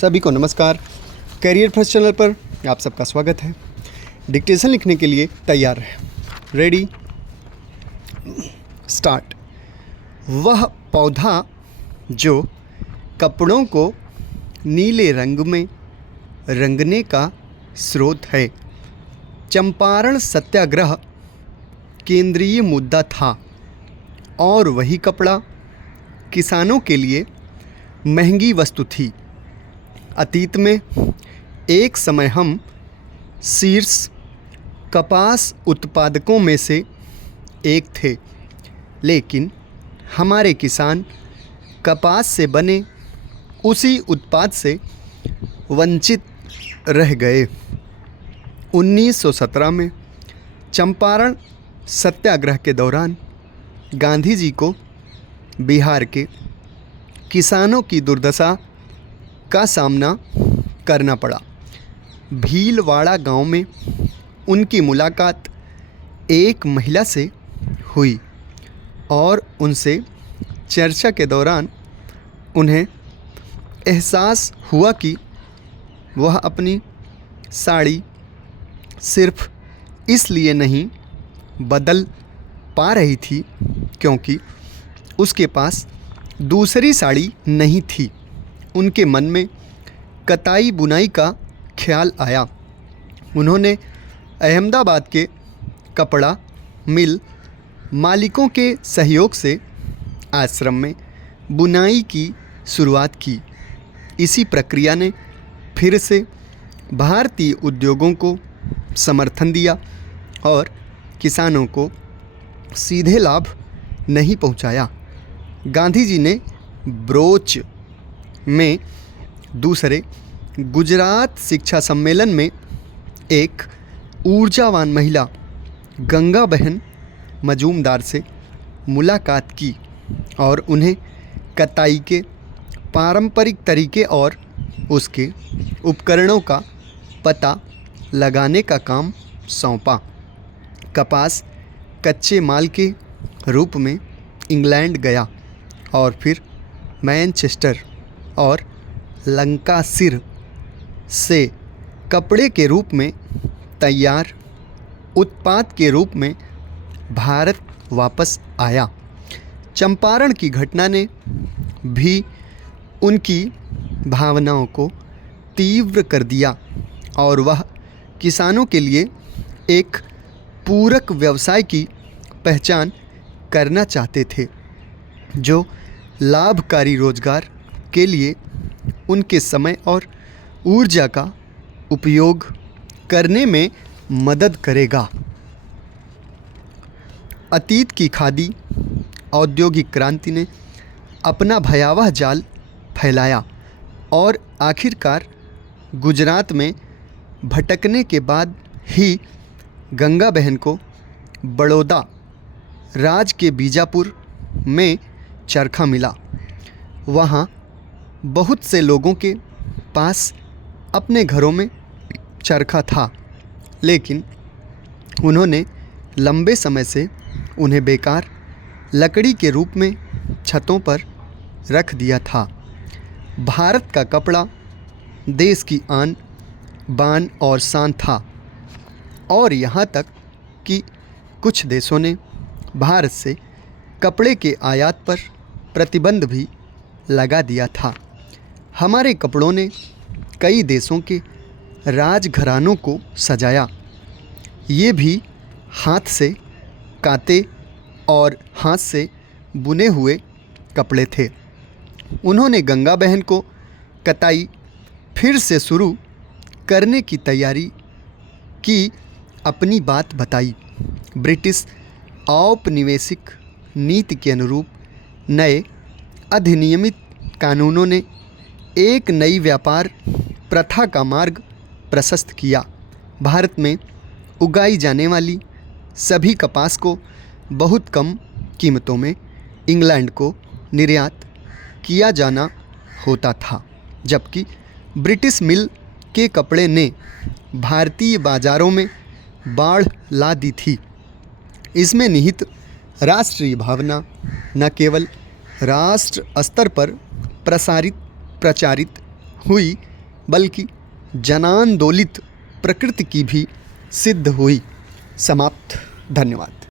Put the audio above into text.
सभी को नमस्कार। करियर फर्स्ट चैनल पर आप सबका स्वागत है। डिक्टेशन लिखने के लिए तैयार है। Ready start. वह पौधा जो कपड़ों को नीले रंग में रंगने का स्रोत है। चंपारण सत्याग्रह केंद्रीय मुद्दा था और वही कपड़ा किसानों के लिए महंगी वस्तु थी। अतीत में एक समय हम शीर्ष कपास उत्पादकों में से एक थे, लेकिन हमारे किसान कपास से बने उसी उत्पाद से वंचित रह गए। 1917 में चंपारण सत्याग्रह के दौरान गांधी जी को बिहार के किसानों की दुर्दशा का सामना करना पड़ा। भीलवाड़ा गांव में उनकी मुलाकात एक महिला से हुई और उनसे चर्चा के दौरान उन्हें एहसास हुआ कि वह अपनी साड़ी सिर्फ इसलिए नहीं बदल पा रही थी क्योंकि उसके पास दूसरी साड़ी नहीं थी। उनके मन में कताई बुनाई का ख्याल आया। उन्होंने अहमदाबाद के कपड़ा मिल मालिकों के सहयोग से आश्रम में बुनाई की शुरुआत की। इसी प्रक्रिया ने फिर से भारतीय उद्योगों को समर्थन दिया और किसानों को सीधे लाभ नहीं पहुंचाया। गांधी जी ने ब्रोच में दूसरे गुजरात शिक्षा सम्मेलन में एक ऊर्जावान महिला गंगा बहन मजूमदार से मुलाकात की और उन्हें कताई के पारंपरिक तरीके और उसके उपकरणों का पता लगाने का काम सौंपा। कपास कच्चे माल के रूप में इंग्लैंड गया और फिर मैनचेस्टर और लंकासिर से कपड़े के रूप में तैयार उत्पाद के रूप में भारत वापस आया। चंपारण की घटना ने भी उनकी भावनाओं को तीव्र कर दिया और वह किसानों के लिए एक पूरक व्यवसाय की पहचान करना चाहते थे जो लाभकारी रोजगार के लिए उनके समय और ऊर्जा का उपयोग करने में मदद करेगा। अतीत की खादी औद्योगिक क्रांति ने अपना भयावह जाल फैलाया और आखिरकार गुजरात में भटकने के बाद ही गंगा बहन को बड़ौदा राज के बीजापुर में चरखा मिला। वहाँ बहुत से लोगों के पास अपने घरों में चरखा था, लेकिन उन्होंने लंबे समय से उन्हें बेकार लकड़ी के रूप में छतों पर रख दिया था। भारत का कपड़ा देश की आन बान और शान था और यहाँ तक कि कुछ देशों ने भारत से कपड़े के आयात पर प्रतिबंध भी लगा दिया था। हमारे कपड़ों ने कई देशों के राजघरानों को सजाया। ये भी हाथ से काते और हाथ से बुने हुए कपड़े थे। उन्होंने गंगा बहन को कताई फिर से शुरू करने की तैयारी की अपनी बात बताई। ब्रिटिश औपनिवेशिक नीति के अनुरूप नए अधिनियमित कानूनों ने एक नई व्यापार प्रथा का मार्ग प्रशस्त किया। भारत में उगाई जाने वाली सभी कपास को बहुत कम कीमतों में इंग्लैंड को निर्यात किया जाना होता था, जबकि ब्रिटिश मिल के कपड़े ने भारतीय बाज़ारों में बाढ़ ला दी थी। इसमें निहित राष्ट्रीय भावना न केवल राष्ट्र स्तर पर प्रचारित हुई बल्कि जनांदोलित प्रकृति की भी सिद्ध हुई। समाप्त। धन्यवाद।